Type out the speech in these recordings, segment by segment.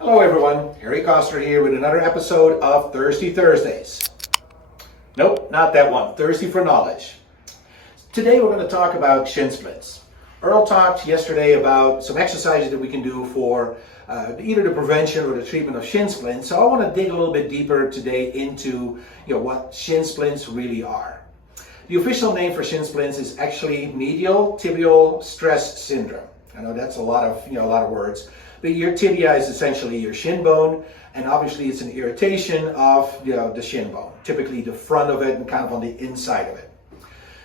Hello everyone, Harry Koster here with another episode of Thirsty Thursdays. Nope, not that one, Thirsty for Knowledge. Today we're going to talk about shin splints. Earl talked yesterday about some exercises that we can do for either the prevention or the treatment of shin splints. So I want to dig a little bit deeper today into what shin splints really are. The official name for shin splints is actually medial tibial stress syndrome. I know that's a lot of words. But your tibia is essentially your shin bone, and obviously it's an irritation of the shin bone, typically the front of it and kind of on the inside of it.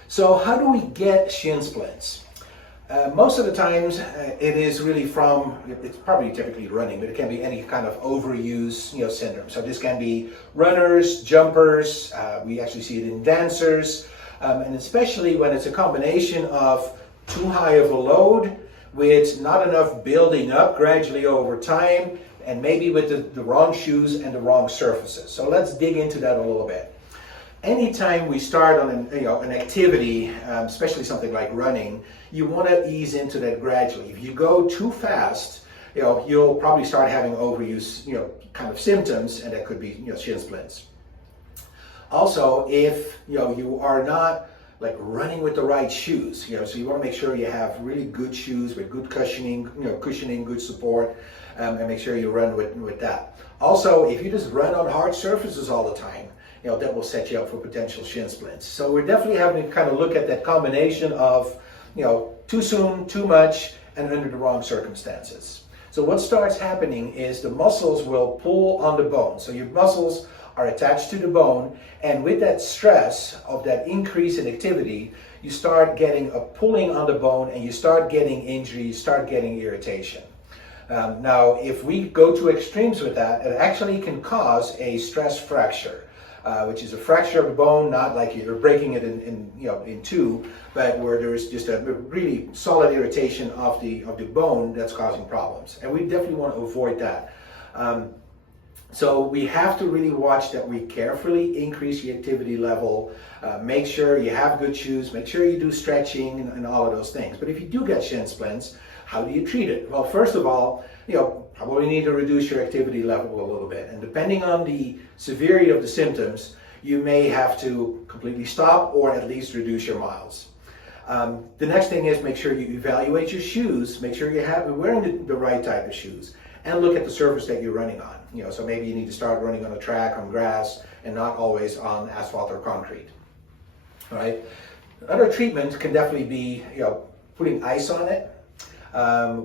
So how do we get shin splints? Most of the times it is really it's probably typically running, but it can be any kind of overuse syndrome. So this can be runners, jumpers, we actually see it in dancers, and especially when it's a combination of too high of a load with not enough building up gradually over time, and maybe with the wrong shoes and the wrong surfaces. So let's dig into that a little bit. Anytime we start on an activity, especially something like running, you want to ease into that gradually. If you go too fast, you'll probably start having overuse, kind of symptoms, and that could be shin splints. Also, if you are not like running with the right shoes, so you want to make sure you have really good shoes with good cushioning, good support, and make sure you run with that. Also, if you just run on hard surfaces all the time, that will set you up for potential shin splints. So we're definitely having to kind of look at that combination of, too soon, too much, and under the wrong circumstances. So what starts happening is the muscles will pull on the bone. So your muscles are attached to the bone, and with that stress of that increase in activity, you start getting a pulling on the bone, and you start getting injury, you start getting irritation. Now, if we go to extremes with that, it actually can cause a stress fracture, which is a fracture of the bone, not like you're breaking it in two, but where there's just a really solid irritation of the bone that's causing problems, and we definitely want to avoid that. So we have to really watch that we carefully increase the activity level, make sure you have good shoes, make sure you do stretching and all of those things. But if you do get shin splints, how do you treat it? Well, first of all, probably need to reduce your activity level a little bit. And depending on the severity of the symptoms, you may have to completely stop or at least reduce your miles. The next thing is make sure you evaluate your shoes, make sure you're wearing the right type of shoes, and look at the surface that you're running on. So maybe you need to start running on a track, on grass, and not always on asphalt or concrete. All right. Other treatment can definitely be, putting ice on it.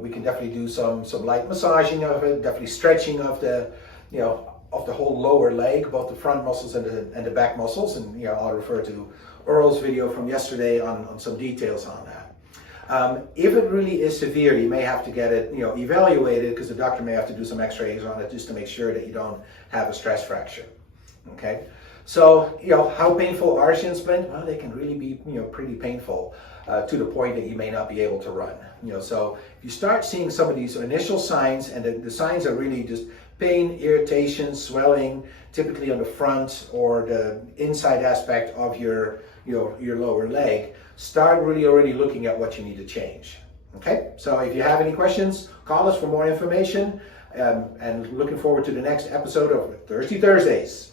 We can definitely do some light massaging of it, definitely stretching of the, of the whole lower leg, both the front muscles and the back muscles. And I'll refer to Earl's video from yesterday on some details on that. If it really is severe, you may have to get it, evaluated, because the doctor may have to do some x-rays on it just to make sure that you don't have a stress fracture. Okay. So, how painful are shin splints? Well, they can really be, pretty painful to the point that you may not be able to run. So if you start seeing some of these initial signs, and the signs are really just pain, irritation, swelling, typically on the front or the inside aspect of your lower leg, start really already looking at what you need to change. Okay, so if you have any questions, call us for more information, and looking forward to the next episode of Thirsty Thursdays.